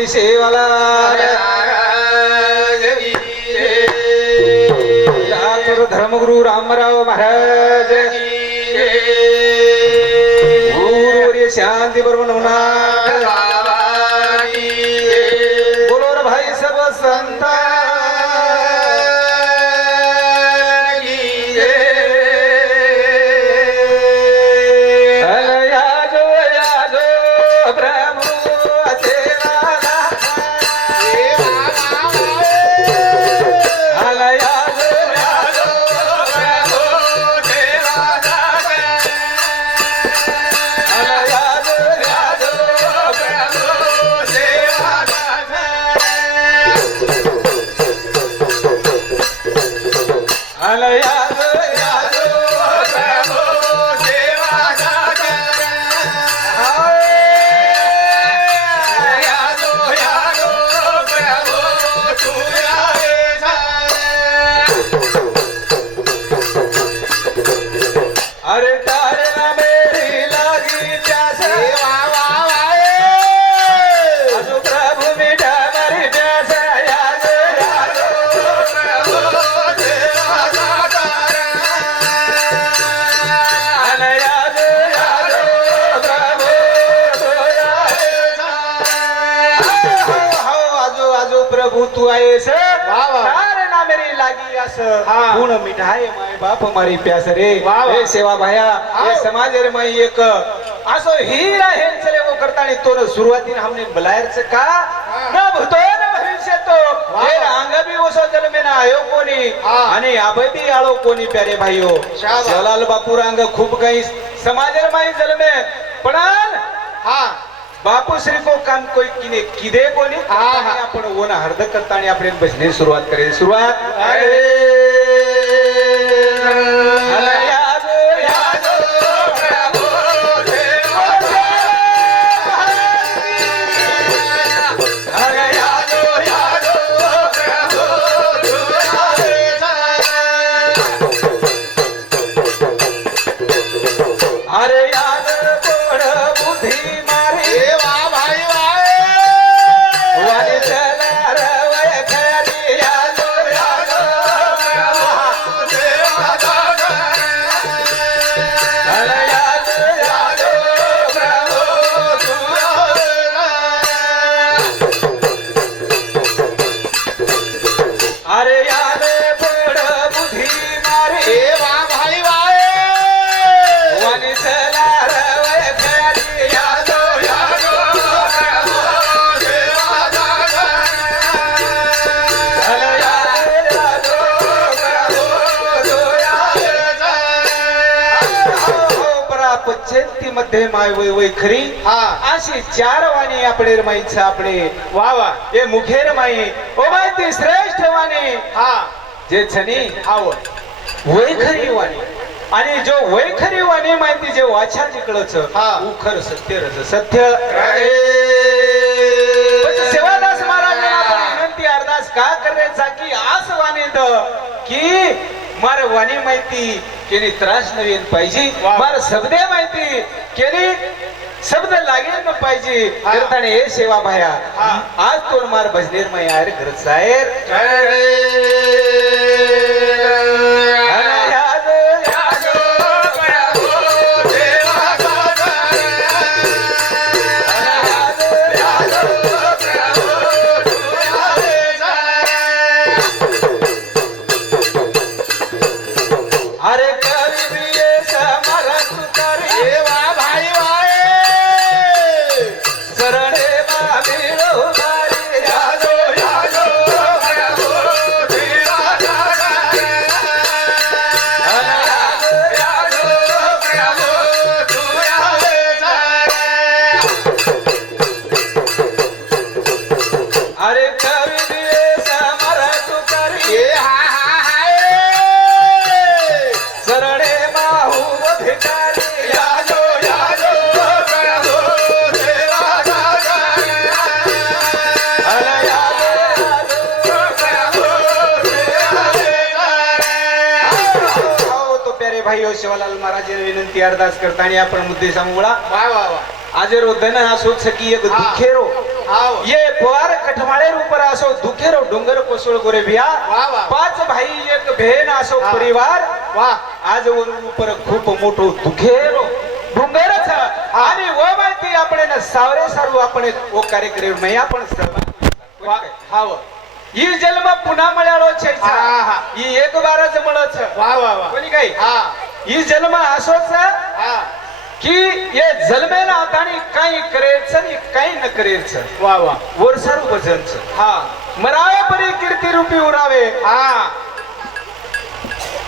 मारी सेवाला धर्मगुरु रामराव महाराज गुरुवर्य शांती बरोबर बोलो रे भाई सब संता प्रभु तू आयस तारे ना मेरी लागी आस गुण मिठाई माय बाप मारी प्यास रे हे सेवा भाया हे समाज रे माई एक असो हीरा हे चले वो करतानी तो सुरुवातीने हमने बलायरच का न भूतो न भविष्य तो हे अंग भी ओसो जन्मे ना आयो कोणी आणि आबदी आळो कोणी प्यारे भाईओ जलाल बापू रंग खूप काही समाज रे माई जन्मे पणान बापू श्री को काम कोई किने किदे कोणी आपण ओना हर्द करतानी आपण भजने सुरुवात करेल सुरुवात मध्ये माय वय वय खरी अशी चार वाणी आपले माईचा आपले वा वा हे मुखेर माई ओ माहिती श्रेष्ठ वाणी जे छनी वय खरी वाणी आणि जो वय खरी वाणी माहिती जे वाचा जिकडच उखर सत्य रस सत्य सेवादास महाराजांना आपण विनंती अरदास का करायचा की आस वाणीत की मार वाणी माहिती केली त्रास नवीन पाहिजे मार शब्दे माहिती केली शब्द लागेल न पाहिजे करताने हे सेवा भाया आज तो मार भजनेर माय यार घर साहेर भाई शिवालाल महाराज विनंती अरदास करताना आपण मुद्दे सांगूळा आज रोदन असो सकी एक दुखेरो ये पोवार कठमाळे रूपर असो दुखेरो डोंगर कोसळ गोरे भिया पाच भाई एक बहीण असो परिवार आज वरून रूपर खूप मोठो दुखेरो डोंगरच आणि व माहिती आपण सावरे सारू आपण ओ कार्यक्रम नाही आपण सहभाग ही जन्म पुन्हा मळ्याळो छेचा ही एक बारच मळच कोणी काही ही जन्म असोच की ये जन्मेला आतानी काही करेच आणि काही न करेच वर सारू भजनच मरावे परी कीर्ती रूपी उरावे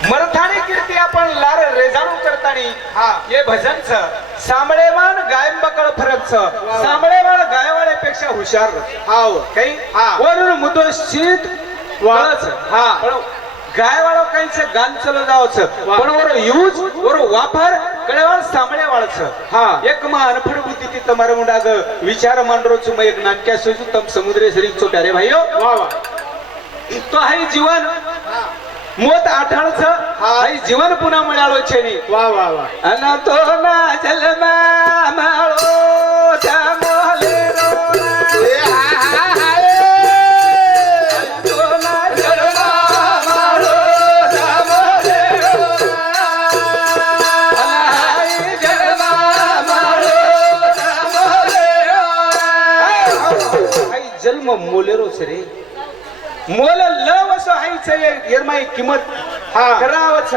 मरथाणी कीर्ती आपण लार रेजाणू करतानी हे भजनच सांबळेमान गायम बकळ फरकच सांबळेवाळ गायवाळेपेक्षा हुशार काही वरून मुदोशीत वळच गायवाळो काहीच गान चल जावच पण वर यूज वर वापर कळेवाळ सांबळे वाळच एक मा अनफड बुद्धी ती तमार मुंडाग विचार मांडरोच म एक नानक्या सोजू तम समुद्रे सरीचो प्यारे भाईयो तो हाई जीवन मोत आठाळच हाई जीवन पुन्हा मिळालो छेनी अन तो ना जलमा माळो त्या मोले जन्म मोलेरोच रे मोल लवस हायच येरमाई किंमत करावच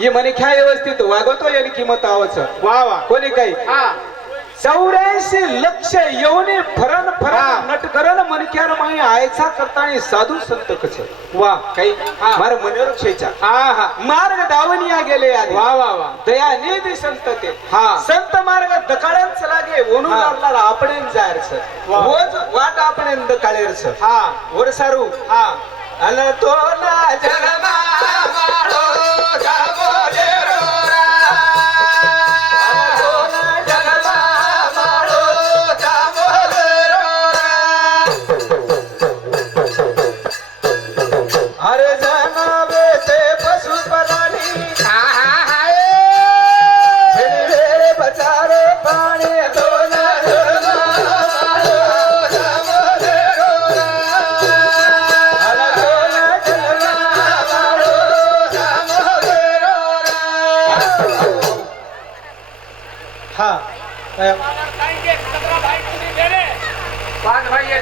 ये म्हणे ख्या व्यवस्थित वागवतो याने किंमत आवच कोणी काही 84 लक्ष येऊने फरन नटकरण मनक्यार माई आयचा करतानी साधू संत कच काही मार मनोर छेचा मार्ग दावनिया गेले आधी दया निधी संत ते संत मार्ग दकाळन चलागे ओनू लागला आपण जायरच रोज वाट आपण दकाळेरच वर सारू अन तो ना जन्मा माळो जाबोले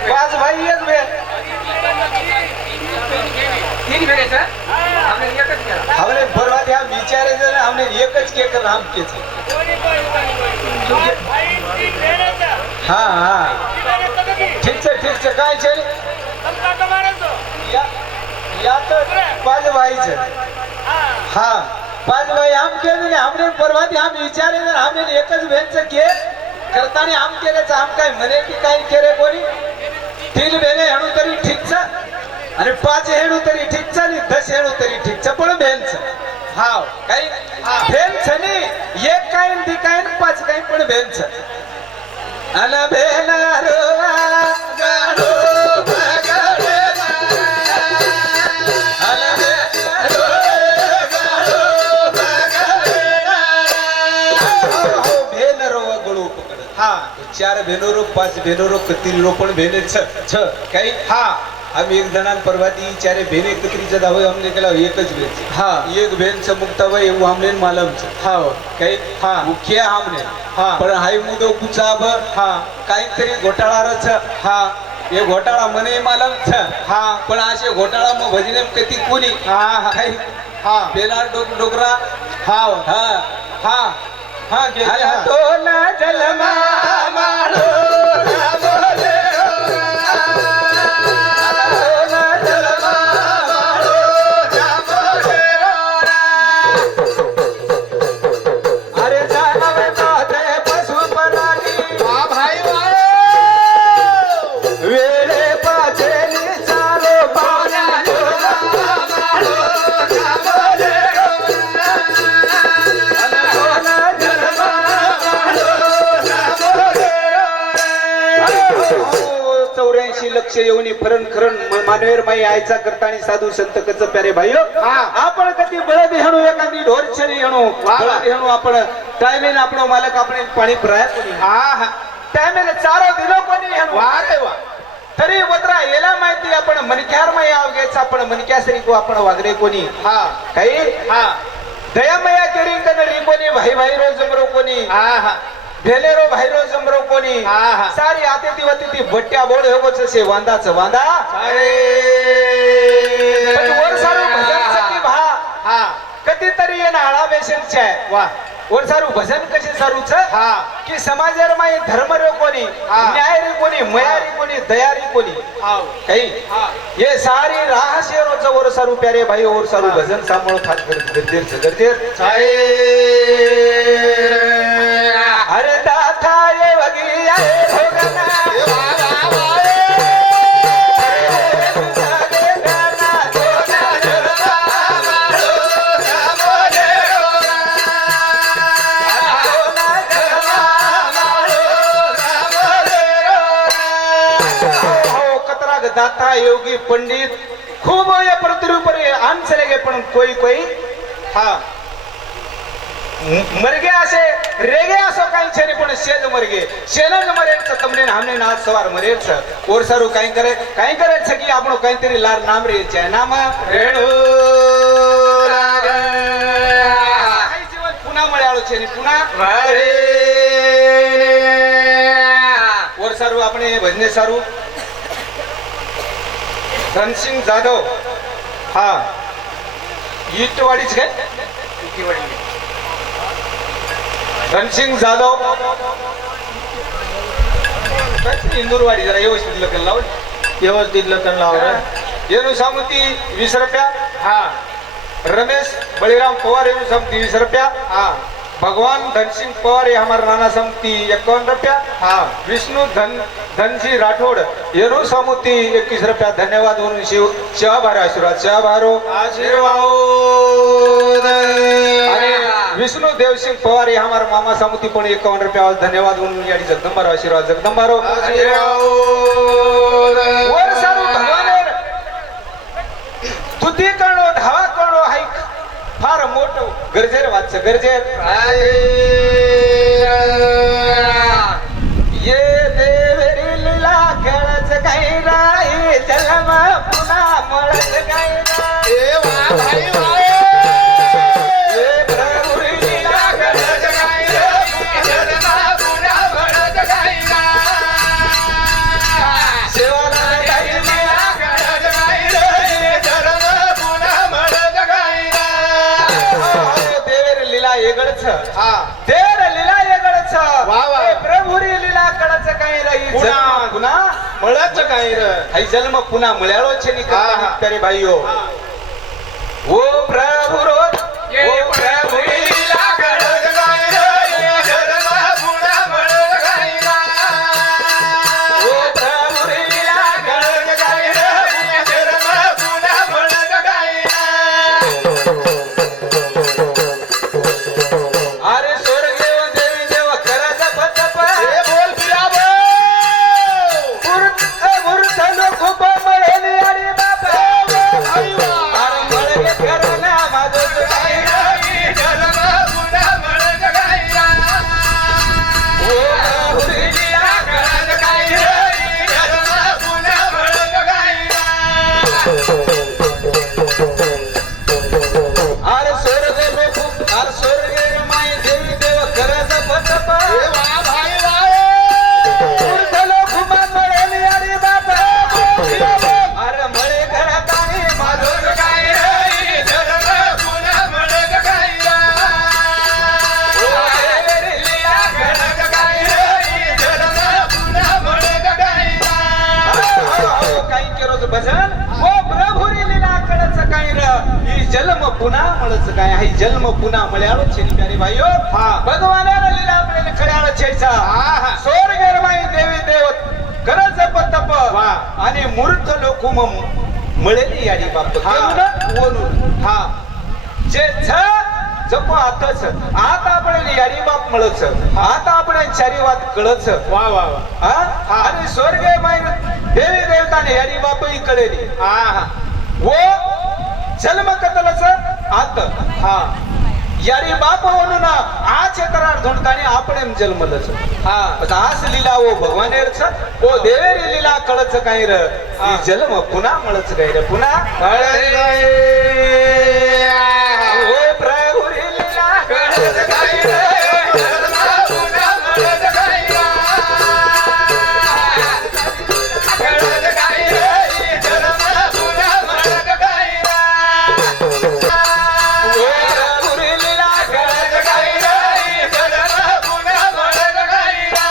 पाच भाई एक बेन तीन बेरे सर हमने एकच केला हमने परवा त्या विचारे जर हमने एकच के कर राम के ठीक है काय छे या तो पाच भाई छे पाच भाई हम के ने हमने परवा त्या हम विचारे जर हमने एकच बेन के करतानी आम केलेच आम काय म्हणे की काय केले कोणी तीन बेने हेणू तरी ठीकच आणि 5 हेणू तरी ठीकच आणि 10 हेणू तरी ठीकच पण बेनच काही बेनच नाही एक काय दी काय 5 काय पण बेनच अन बेनारो गाडो बगडे चार भेनोरो 5 भेनोरो कतील रोपण भेने छ काही आम्ही एक जणांन परवाती चारे भेने एकत्रीचा दाव हमने केला एकच भेन एक भेन च मुक्ताबाई वो हमने मालम छ काही मुख्य हमने पण हाय मुदो कुचाब काहीतरी घोटाळा रच ये घोटाळा मने मालम छ पण असे घोटाळा मग भजने कती कोणी काही बेनार डोगरा गेला तो ना जलमा माळो जाबोले अरे जानावे माते पशु परानी भाई वेळे पाचेली चालो पाण्या माळो जाबोले 84 लक्ष येऊन फरण खरण मानवेर माई आयचा करतानी साधू संत कच प्यारे भाईयो आपण कधी बळद हेणू एखादी ढोरछरी हेणू बळद हेणू आपण टाइमेन आपणो मालक आपण पाणी भराय टाइमेन चारो दिनो कोणी हेणू वा रे वा तरी वत्रा याला माहिती आपण मनक्यार माई आवगेच आपण मनक्यासरी को आपण वागरे कोणी हा काही हा दयामया केरी कनरी कोणी भाई भाई रोज जमरो कोणी हा हा भेलेरो भाई रोज जमरो कोणी हा, हा. सारी आते दिवती ती बट्ट्या बोड होगोच से वांदाच वांदा अरे पण वर सारू भजन सकी भा हा कधीतरी ये नाळा बेशनचे आहे वा वर सारू भजन कसे सारूच हा की समाजार माई धर्म रे कोणी हा. न्याय रे कोणी मयारी कोणी दयारी कोणी हाव काही हा ये सारी रहस्य रोज वर सारू प्यारे भाई और सारू भजन सांभाळ खात गरजेचं गरजेचं अरे दाता ये वगी आहे भोगना दाता योगी पंडित खूप या पृथ्वीवर आमचे गे पण कोई हा मरगे असे रेगे असो काही छेने पण शेज मरगे शेनग मरेच तमने हमने नाच सवार मरेच और सारू काही करायचं की आपण काहीतरी लार नाम रेच आहे नाम रेणू काही जीवन पुन्हा मळ्याळो छेने पुन्हा और सारू आपण भजने सारू धनसिंग जाधव हा इटवाडीच काय धनसिंग जाधव इंदूरवाडी जरा व्यवस्थित लग्न लाव येणू सामुती 20 रुपया हा रमेश बळीराम पवार येणू सामुती 20 रुपया हा भगवान धनसिंह पवार ये हमारा नाना समती 51 रुपया हा विष्णु धनजी राठौड़ येणू सामुती 21 रुपया धन्यवाद म्हणून शिवा भारो आशीर्वाद शिवा भारो आशीर्वाद आणि विष्णु देवसिंग पवार ये हमारा मामा सामुती पण 51 रुपया धन्यवाद म्हणून याडी जगदंबारो आशीर्वाद जगदंबारो वर सारू भगवान तुती करणो धावा करणो हाय फार मोठं गरजेर वाच गरजेर ये देवरी लीला खेळच काही राही जन्म पुन्हा मळच काही देर लीला येगळच प्रभुरी लीला कडच काही रही पुन्हा पुन्हा मळच काही र हाई जन्म पुन्हा मळ्याळो छे निकरे भाईयो ओ प्रभु रो ओ प्रभुरी लीला कडच काही रही जन्म पुन्हा मळच काही ओ प्रभुरी लीला कडच काही रही जन्म पुन्हा मळच काही अरे स्वर्ग देव देवी देव कराच पतप हे बोल फिराबो मूर्त लोक खूप मळेली अरे बाप अरे मळगे करना माझं काही नाही जन्म पुन्हा मळच काही ओ प्रभुरीला मळच काही रही जन्म पुन्हा मळच काही अरे स्वर्ग लोक अरे स्वर्ग माय देवी देव कराच पतप वा भाई वा मूर्त लोक खूप मळेली अरे बाप अरे मळे घरात आणि माझं काही रही जन्म पुन्हा मळच काही ओ देवरीला मळच काही रही जन्म पुन्हा मळच काही काही केरोच भजन ओ प्रभुरी लीला कडच काही र ही जन्म पुन्हा मळच काय ही जन्म पुन्हा मळ्याळो छेनी प्यारे भाईयो हा. भगवानाला लीला आपल्याला खड्याळ छेचा हा. स्वर्गरमाई देवी देव करज तप वा. आणि मूर्ख लोक मळेली याडी बाप हा. वनून हा जे छ जप आताच आता आपण याडी बाप मळच आता आपण चारी वात कळच वा वा वा हा आणि स्वर्गे माई देवी देवताने याडी बापही कळेली हा वो जन्म कतलच आत हा यारी बाप म्हणून आच करार धुंडतानी आपण एम जन्मलच हा आता आस लीला ओ भगवानेरच ओ देवेरी लीला कळच काही र ही जन्म पुन्हा मळच काही र पुन्हा ओ प्रभू री लीला कळत काही रे जन्म पुन्हा मळत काही रा. कळत काही रे जन्म पुन्हा मळत काही रा. ओ प्रभू री लीला कळत काही रे जन्म पुन्हा मळत काही रा.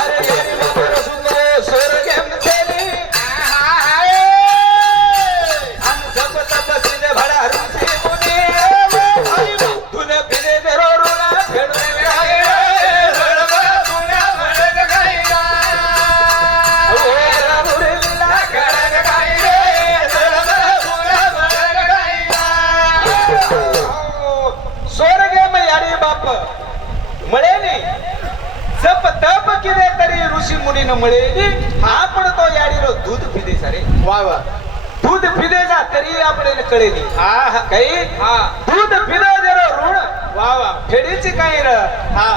अरे यारी बापर सुंदर स्वर्ग एम तेरी हम जप तप सिने भड़ा रुसी मुनी धुन फिरे जरो रुना फेड़ काही रे जन्म पुन्हा मळत काही रा. ओ प्रभू री लीला कळत काही रे जन्म पुन्हा मळत काही रा. स्वर्गे में यारी बाप મળેલી જપ તપ કિરે તરી ઋષિ મુનિ ન મળેલી આપણ તો યાડીરો દૂધ પીધે સારે वा वा દૂધ પીધે જા તરી આપણે ને કળેલી हा કઈ हा દૂધ પીધો જરો ઋણ वा वा फेडीची काही र हा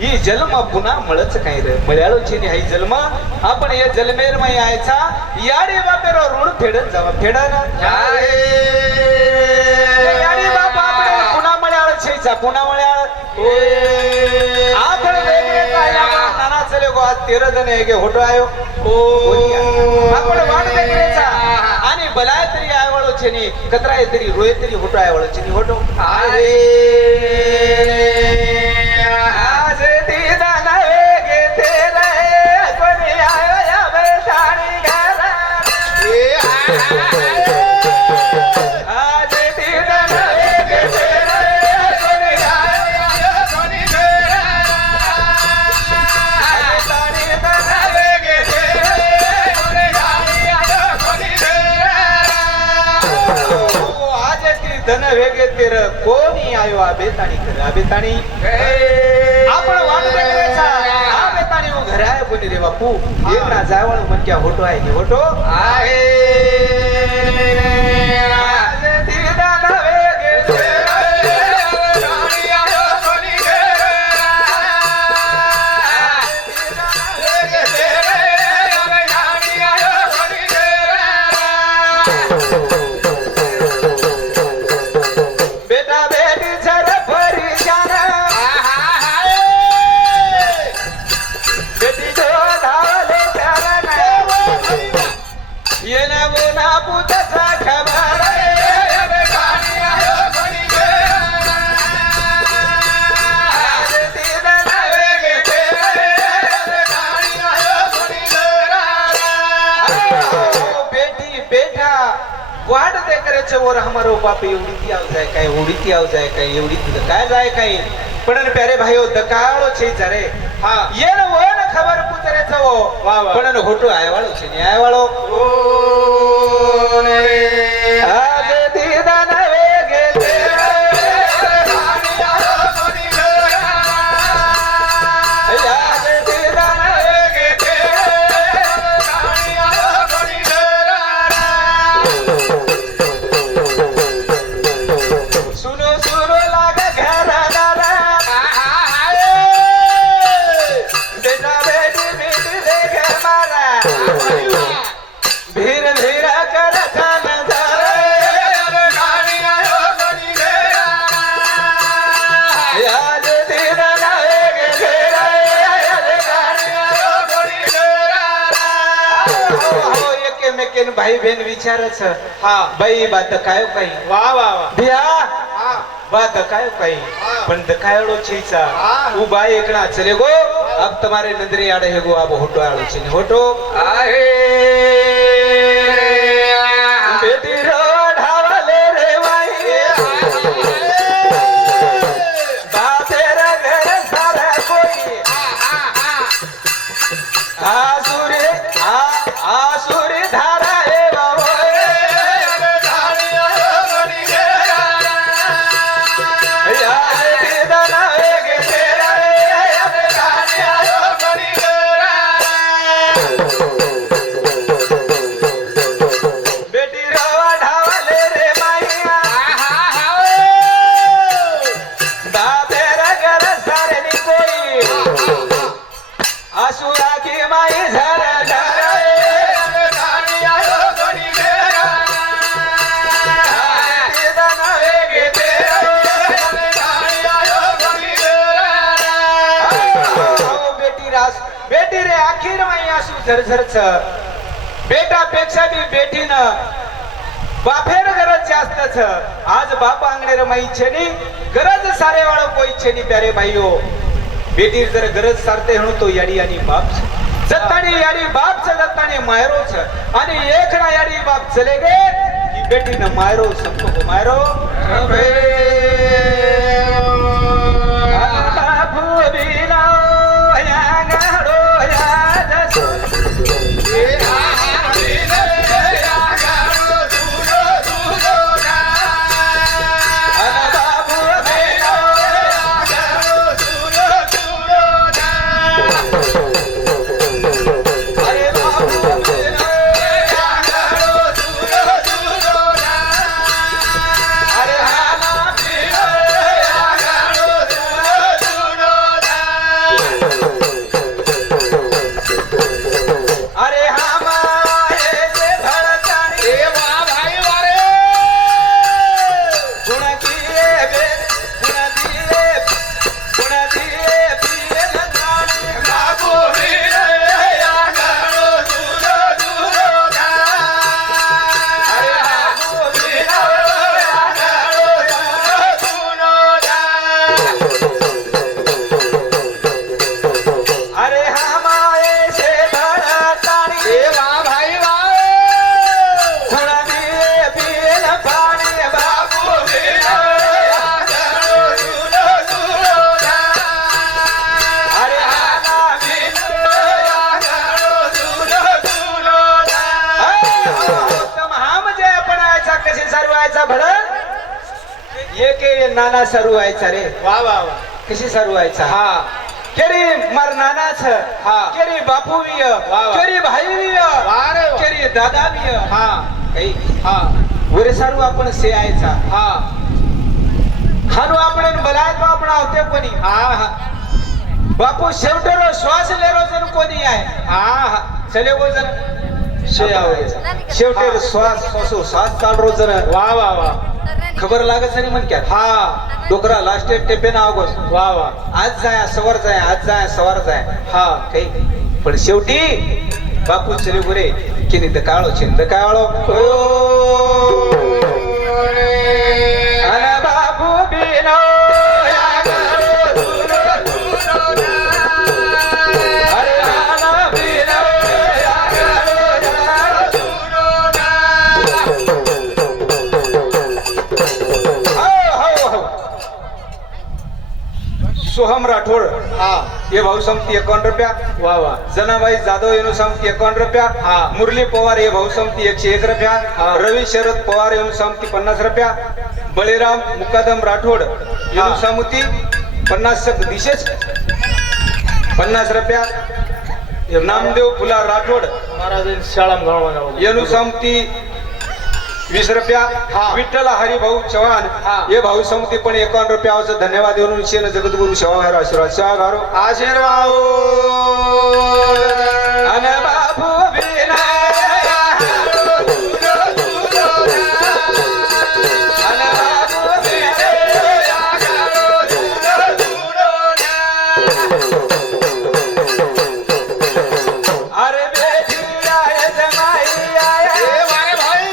ही जन्म पुन्हा મળच काही र मळ्याळो छे हाई जन्म आपण हे जन्मेर मै यायचा याडी बापेरो ऋण फेडत जावा फेडा याडी बाप આપણે પુના મળ્યાળ છે જા પુના મળ્યાળ आपण वेगळे काय आपण नाना चले गो आज 13 जण हेगे होटो आयो आपण वाट वेगळेचा आणि बलाय तरी आयवाळो छे नी कतराय तरी रोय तरी होटो आयवाळो छे नी होटो आज दीदा ना वेगे तेरे कोणी आयो या बेसाणी घरा आज दीदा ना वेगे तेरे कोणी आयो कोणी तेरा बेसाणी घरा वेगे तेरे कोणी आयो कोणी तेरा आज ती धन वेगे तेर कोणी आयो आ बेताणी करे आ बेताणी आपण वाट वेगळेचा आ बेताणी उ घरे आहे कोणी रे बापू एक ना जावळ मनक्या होटो आहे की होटो आहे आज ती धन वेगे तेर कोणी आयो कोणी तेरा वेगे तेरे कोणी आयो कोणी तेरा बेटा बेटी जरा फरी जाना बेटी जो धावले त्याला नाही ये ना वो ना पुतचा खबर आज ती धन वेगे बेटी बेटा वाट दे करे और हमारो बाप एवढी ती आव जाय काय एवढी ती आव जाय काय एवढी तुझं काय जाय काय पण प्यारे भाईओ दकाळो छे जरे हा ये न वो न खबर पुतरे चवो वा वा. पण होटो आयवाळो छे नी आयवाळो आज दीदा न वेगे तेरे आज दीदा न वेगे सुनो सुनो लागे घरदारा बेटा बेटी बेटी देखे मारा धीर धीर कर जान धरे आज दीदा न वेगे तेरे हो एके मेकेन भाई बहन विचारच हा बाई बात काय काही वा वा वा भिया हा बात काय काही पण दकायड़ो छीचा हाँ। उ बाई एकना चले गो अब तुम्हारे नजरे आड़े है गो अब होटो आड़ो छे होटो आहे बेटी रो ढावले रे माई बाते रे घर सारा कोई आसुरी आसुरी धारा ए बाबो याद दीदा ना वेगे तेरा याद बेटी रे आखीर माई आसू झरझरच बेटापेक्षा बी बेटीनं बाफेर गरज जास्तच आज बाप आंगणे रे माई छेनी गरज सारे वाळो कोई छेनी प्यारे भाईयो बेटी जर गरज सारते हणू तो याडी आणि बाप जत्तानी याडी बाप छ जत्तानी मायरो छ आणि एक ना याडी बाप चले गे की बेटी न मायरो सबको मायरो बापू बिना या गाडो या दसो नाना सरू व्हायचा रे वा वा वा कशी सरू व्हायचा हा केरी मार नानाच हा केरी बापू विय वा. केरी भाई विय वा रे वा. केरी दादा विय हा काही हा वरे सारू आपण से आयचा हा हानु आपण बलायत आपण आवते कोणी हा हा बापू शेवटरो श्वास लेरो जण कोणी आहे हा हा चले वो जण शेवट शेवटेर श्वास सोसो सात चाल रोज जण वा वा वा खबर लागत नाही म्हण क्या हा डोकरा लास्ट टेपे ना आगोस वा वा आज जाय सवार जाय आज जाय सवार जाय हा काही पण शेवटी बापू चले गुरे किनी काळो चिंत काळो अन बापू बिनो सोहम राठोड हा ये भाऊ समती 51 रुपया वा वा जनाबाई जाधव येनु समती 51 रुपया हा मुरली पवार ये भाऊ समती 101 रुपया हा. रवी शरद पवार येनु समती 50 रुपया बळीराम मुकादम राठोड येनु समती 50 दिशेच 50 रुपया नामदेव फुला राठोड महाराज शाळाम गाव येनु समती 20 रुपया हा. विठ्ठल हरिभाऊ चव्हाण हा. ये भाऊ समती पण 51 रुपयाचं धन्यवाद देऊन शेन जगद्गुरु सेवाभार आशीर्वाद सेवाभारो आशीर्वाद अन बापू बिना अन बापू बिना अरे बेटी आए जमाई आया मारे भाई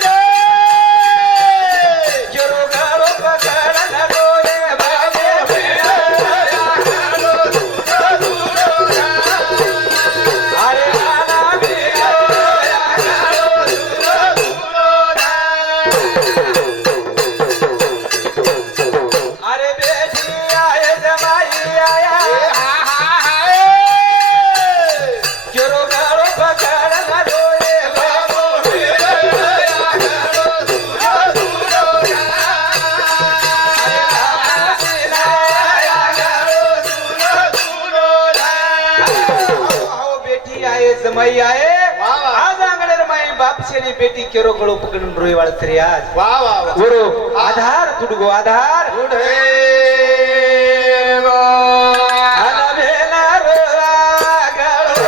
जोरो गालो पकड़ न रोए बाबे अरे नाना बिना अरे बेटी आए जमाई आया जोरो गालो पकड़ न रोए बाबे आओ बेटी आए जमाई आए वा वा. आज आंगणे माई बाप शेरी बेटी केरो गळो पकडून रोई वाळत रे आज वा वा वा गुरु आधार तुडगो आधार अन भेला रोवा गळो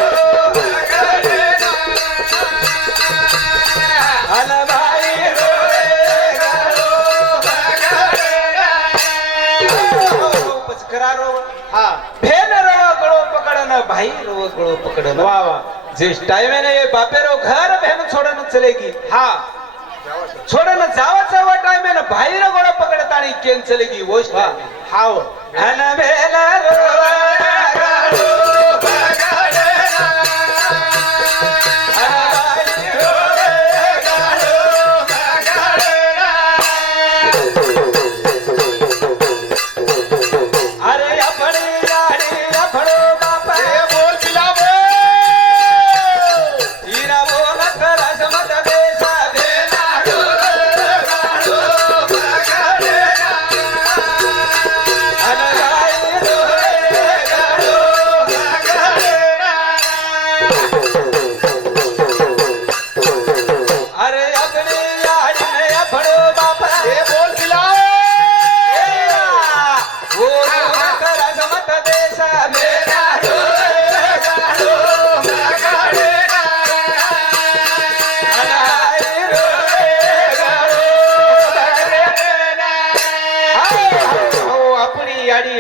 अन बाई रोवे गळो पचकरा रो हा भेन रोवा गळो पकडन भाई रो गळो पकडन वाह वाह जिस टाइम में ये बापे रो घर बहन छोड़न चलेगी हाँ छोड़न जावा टाइम में भाई रो गळो पकडतानी केन चलेगी वो वाह हाँ अन बेला रो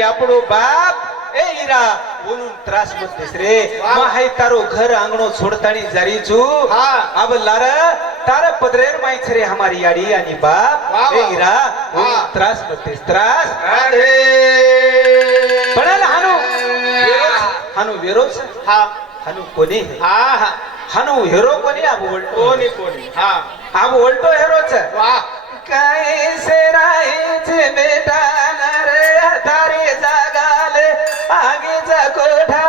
આપણો બાપ એ હીરા બોલું ત્રાસ મત દેસ રે માહી તારો ઘર આંગણો છોડતાની જારી છું હા अब लारा तारा पदरेर माई छरे हमारी याडी आणि बाप ए हीरा बोलून त्रास मत देस त्रास अरे पण हानू विरोध हाँ हानू कोणी हाँ हाँ हानू हिरो कोणी अब उलटो कोणी कोणी हाँ अब उलटो हिरो छ वाह काय से राहायचे बेटा नरे तारे जागाले आगे जा कोठा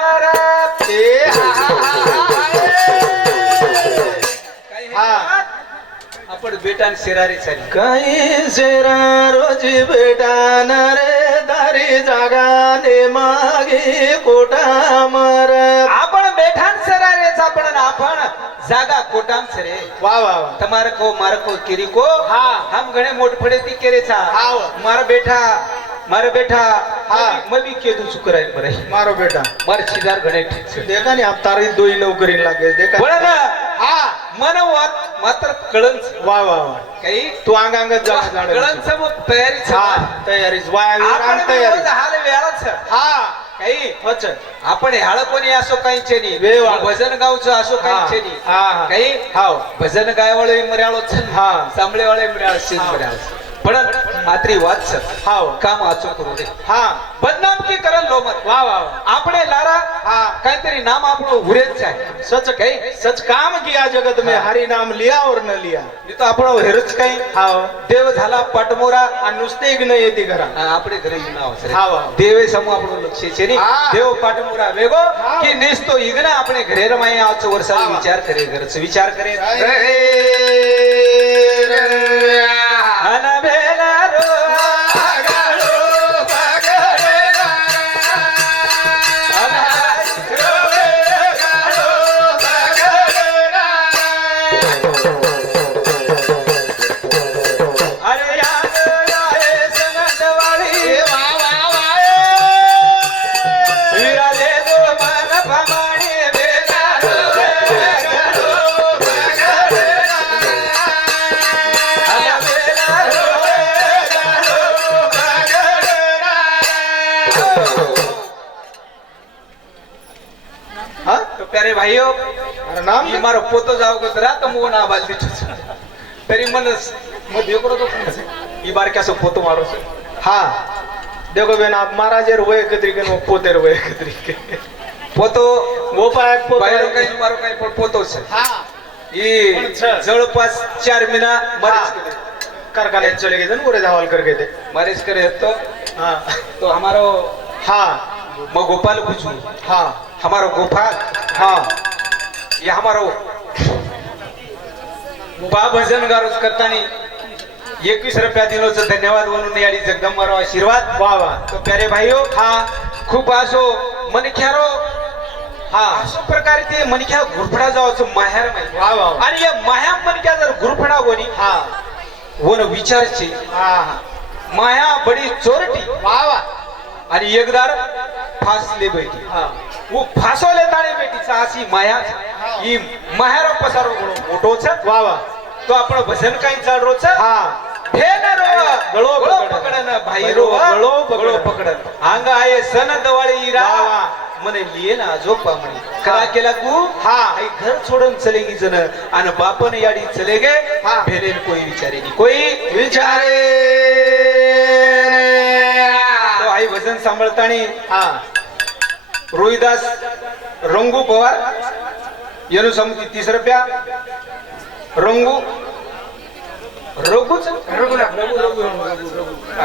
मारा ए हाँ आपण बेटा शेरारी चाली काही शेरा रोज बेटा नरे दारी जागा दे मागे कोटा मार आपण बेठान शेरारेच आपण जागा कोटाम छरे वाह वाह वाह તમારે કો મારે કો કેરી કો हाँ हम घणे मोट फड़े ती केरे छा हाँ मारा बेटा हाँ मबी केदू चुकराय मरे मारो बेटा मार सीधार घणे ठीक छे देखा नहीं आप तारी दो ही नौकरी लागे देखा पण ना हाँ मन वात मात्र कळन वाह वाह वाह काही तू अंगांग जा जाडे कळन सब तयारी छे हाँ तयारी वाह आपण तयारी हाल वेळा छ हाँ काही होच आपण ह्याळ कोणी असो काही छेनी वेवाळ. भजन गावचं असो काही छेनी हाँ काही हाव भजन गायवाळे मर्याळो छन हाँ सांभळे वाळे मर्याळ शेत मर्याळ पण मात्री वाच छ हाव काम आचो करू दे हाँ बदनाम की करन लो मत वाह वाह આપણે લારા हाँ કાઈતરી નામ આપણું ઉરેજ છે सच कही सच काम किया जगत में हाँ. हरि नाम लिया और न लिया मी तो આપણો હેરજ કઈ हाव देव झाला पाटमोरा आणि नुसते एक नाही येते घरा આપણે ઘરે નાવ છે हाव देवे समूह આપણો લક્ષ્ય છે ની હા. देव पाटमोरा वेगो હા. की नेस्तो ઈગના આપણે ઘરે રમાઈ આવছো વર્ષા હા. વિચાર કરે ઘરच વિચાર કરે આના બેલા રો अरे याद आए सनदवाड़ी वीरा ले दो मन भमाड़ी बेटा हाँ तो प्यारे भाइयों अरे नाम ये मारो पोतो जाओ गुजरा तो मुंह ना बाल दिठो तरी मन मग देखो तो ये बार क्या सो पोतो मारो से हाँ देखो बेन आप महाराज रोए कतरी के पोते रोए कतरी के पोतो वो पाय पोते बाहेर काही मारो काही पण पोतो છે हाँ ये जवळपास 4 महिना मारेज करे कारखाने चले गए थे ना पूरे धावल करके थे मारेज करे तो हाँ तो हमारो हाँ मैं गोपाल पूछू हाँ हमारो गोपाल हाँ ये हमारो बा भजन गारोज करतानी 21 रुपया दिनोचं धन्यवाद म्हणून याडी जगदंबारो आशीर्वाद वाह वाह तो प्यारे भाइयों हाँ खूप असो मनख्यारो हाँ असो प्रकारे ते मनख्या घुरफडा जावचं माहेर माहिती वाह वाह आणि या माया मनख्या जर घुरफडा कोणी हाँ वन विचारची हाँ माया बडी चोरटी वाह वाह आणि एकदार फासले बैठी हाँ वो फासोले ताणे बेटीचा अशी माया ही माहेरो पसारो मोठो छ वाह वाह तो आपण भजन काही चालरो छ हाँ हे न रो गळो गळो पकडन. पकडन भाई रो गळो गळो पकडन अंग आहे सन दवाळी ईरा वाह वाह म्हणे लिये ना झोपा म्हणे करा केला कू हा. आई घर छोडून चलेगी जण आणि बापन याडी चले गे हा. भेलेल कोई विचारेगी कोई विचारे तो आई वजन सांभाळतानी हा रोहिदास रंगू पवार येणू समती 30 रुपया रंगू रघुच अरे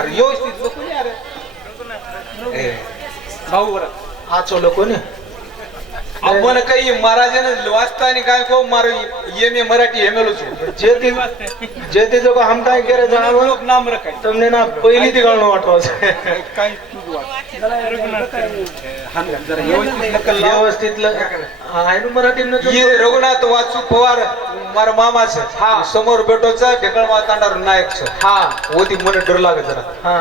व्यवस्थित लोक नाही अरे भाऊ बरं हा चोलो कोणी आपण काही महाराजाने वाचता आणि काय को मारो ये मी मराठी हेमेलो जे ते जो हम काय करे जाणो लोक नाम रखाय તમને ના पहिली ती ગણનો વાટવા છે काय व्यवस्थित आयनु मराठी ये रघुनाथ वासू पवार मारा मामा છે हा. समोर बेटो છે ढेकळमा तांडार नायक છે हा होती મને डर लागे जरा हा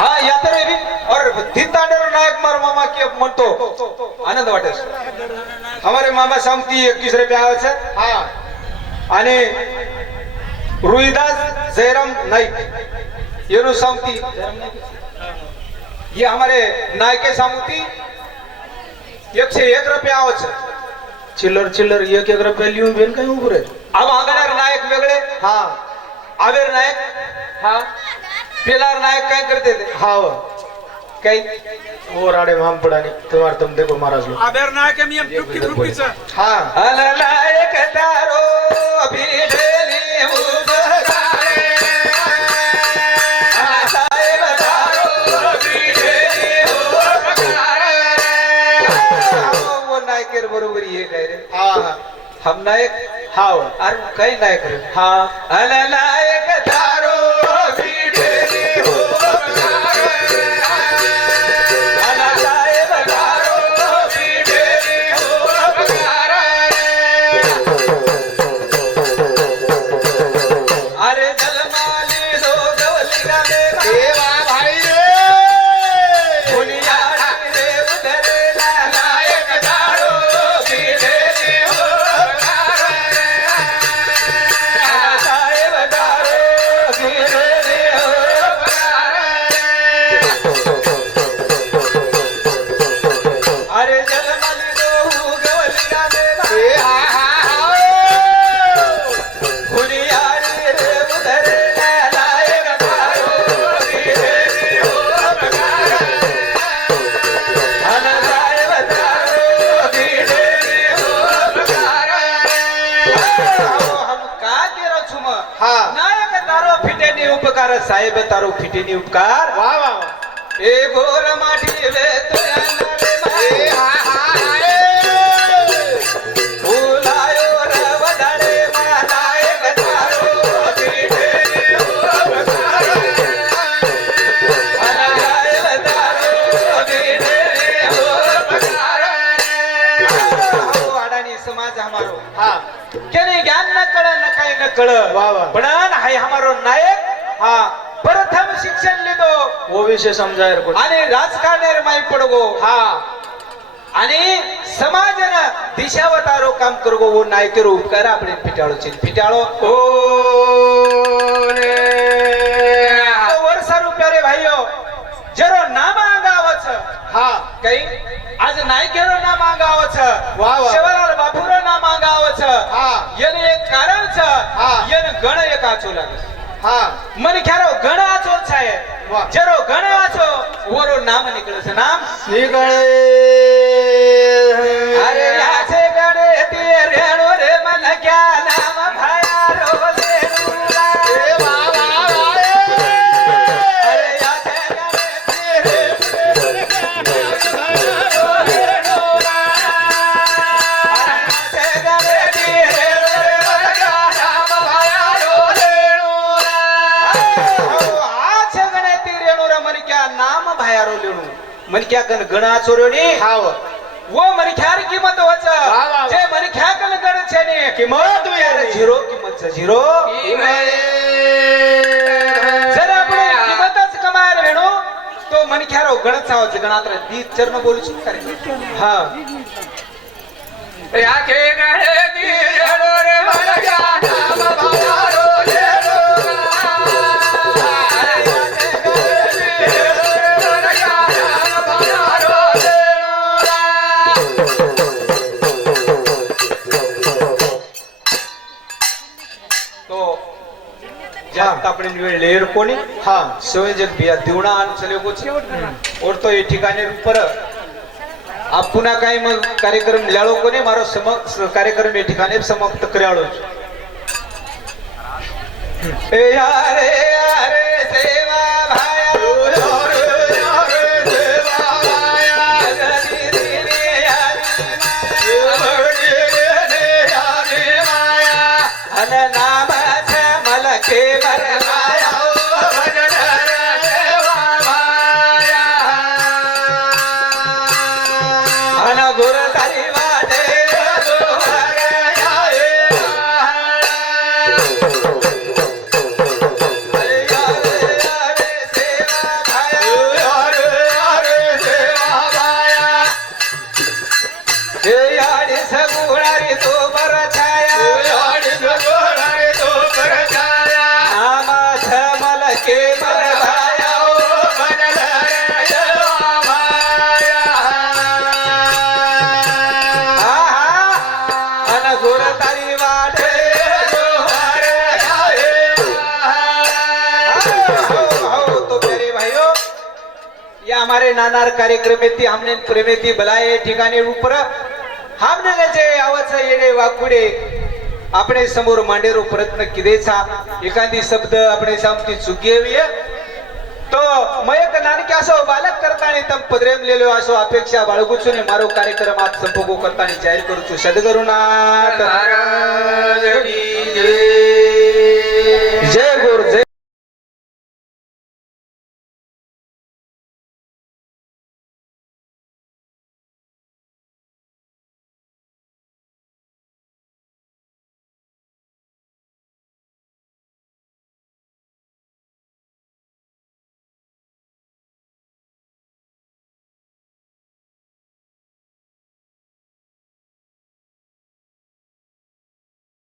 हाँ यात्रा भी और धितांडर नायक मार मामा के म्हणतो आनंद वाटे हमारे मामा सामती 21 रुपया आवे છે हा आणि रोहिदास जयराम नाईक येनो सामती ये हमारे नायके सामती 101 रुपया आवे છે चिल्लर चिल्लर एक एक रुपया लिहून बेन काय उभं रे अब आगणार नायक वेगळे हा आवेर नायक हा पेलार नायक काय करते थे हा काही वो राडे भाम पडानी तुम्हार तुम देखो महाराज लोग आबेर नायक मी टुकी टुकीचा हा नायक तारो भिडेली उभकारे साहेब तारो भिडेली उभकारे वो नायकेर बरोबर ये काय रे हा हम नायक हा अरे काही नायक रे हा नायक तारो भिडेली उभकारे साहेब तारो भिडेली उभकारे अरे जलमाली दो गवलिया में देवा भाई रे दुनिया रे उधरे नायक तारो भिडेली उभकारे साहेब तारो भिडेली उभकारे अरे जलमाली दो गवलिया में ए हा हा दुनिया रे उधरे नायक तारो भिडेली उभकारे साहेब तारो भिडेली उभकारे हम का केरो छुम हा नायक तारो फिटेनी उपकार साहेब तारो फिटेनी उपकार वाह वाह ए गोर माटी वे तुया ए हा हा भुलायो रे वदारे मा नायक तारो फिटेनी उपकार साहेब तारो फिटेनी उपकार अडाणी समाज हमारो हा केने ज्ञान न कळ न काही न कळ वाह, वाह. पण हाय हमारो नायक हा प्रथम शिक्षण लिदो वो विषय समजायर को आणि राजकारणावर माही पडगो हा आणि समाजन दिशावतारो काम करगो वो नायकेरो उपकार આપણે ફિટાળો છે ફિટાળો ओ रे તો વર્ષા રૂપિયા રે ભાઈઓ જરો નામ આગાવો છે हा કઈ आज नायकेरो नाम आगाવો છે વાહ, વાહ. સેવાલાલ બાપુરો નામ આગાવો છે हा એને એક કારણ છે હા. એને ગણ એક આચો લાગે છે हा મને ખ્યારો ગણ આચો છે વાહ. જરો ગણ આચો ઓરો નામ નીકળે છે નામ निकळे अरे याचे गणे ते रेणू रे मन क्या नाम भयारो रेणूला ए वाह वाह वाह अरे याचे गणे ते रेणू रे मन क्या नाम भयारो रेणूला याचे गणे ते रेणू रे मन क्या नाम भयारो रेणूला आचे गणे ते रेणू रे मन क्या नाम भयारो रेणू मन क्या गणा चोरणी हा वो मनख्यार किंमत वच वाह, वाह. जे मनख्या कल गण छे ने किंमत यार झिरो किंमत छे झिरो जर आपण किंमतच कमायर वेणो तो मनख्यारो गणच आवाज गणात्र दी चरण बोलू छु करे हा याके गळे दी रेणू रे मन क्या नाम भयारो रेणूला આપણે લેર કોની હા સંયોજક ભैया દીવણા ચલે कुछ और तो ये ठिकाणी पर आप पुन्हा काही मग कार्यक्रम ल्याळो कोणी मारो कार्यक्रम या ठिकाणी समाप्त कराळो ए यारे यारे सेवा भाया हमारे नानार कार्यक्रम येते हमने प्रेमेती बलाये ठिकाणी ऊपर हमने जे आवाज येडे वाकुडे આપણે સમોર માંડેરો પ્રયત્ન કીધેછા એકાંદી શબ્દ આપણે સામથી ચૂકીએ તો મયક નાનકી આસો બાલક કરતાની તમ પદરેમ લેલો આસો અપેક્ષા બાળગુ છું ને મારો કાર્યક્રમ આપ સંભોગો કરતાની જાહેર કરું છું સદગુરુનાથ મહારાજ કી જય